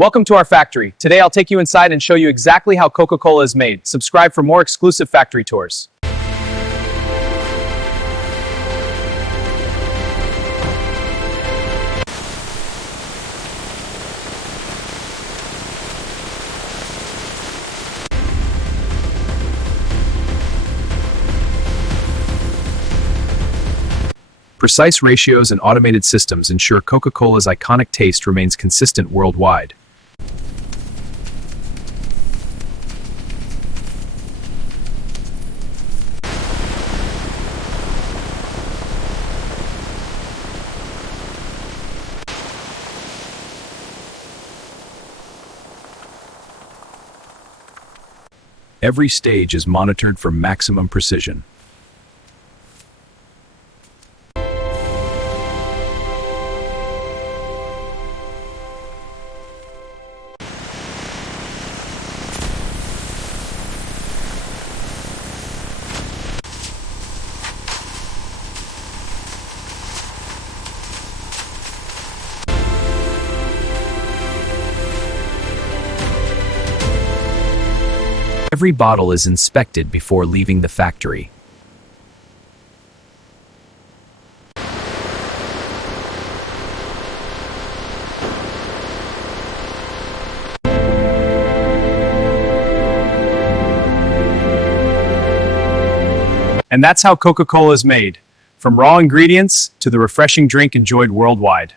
Welcome to our factory. Today I'll take you inside and show you exactly how Coca-Cola is made. Subscribe for more exclusive factory tours. Precise ratios and automated systems ensure Coca-Cola's iconic taste remains consistent worldwide. Every stage is monitored for maximum precision. Every bottle is inspected before leaving the factory. And that's how Coca-Cola is made, from raw ingredients to the refreshing drink enjoyed worldwide.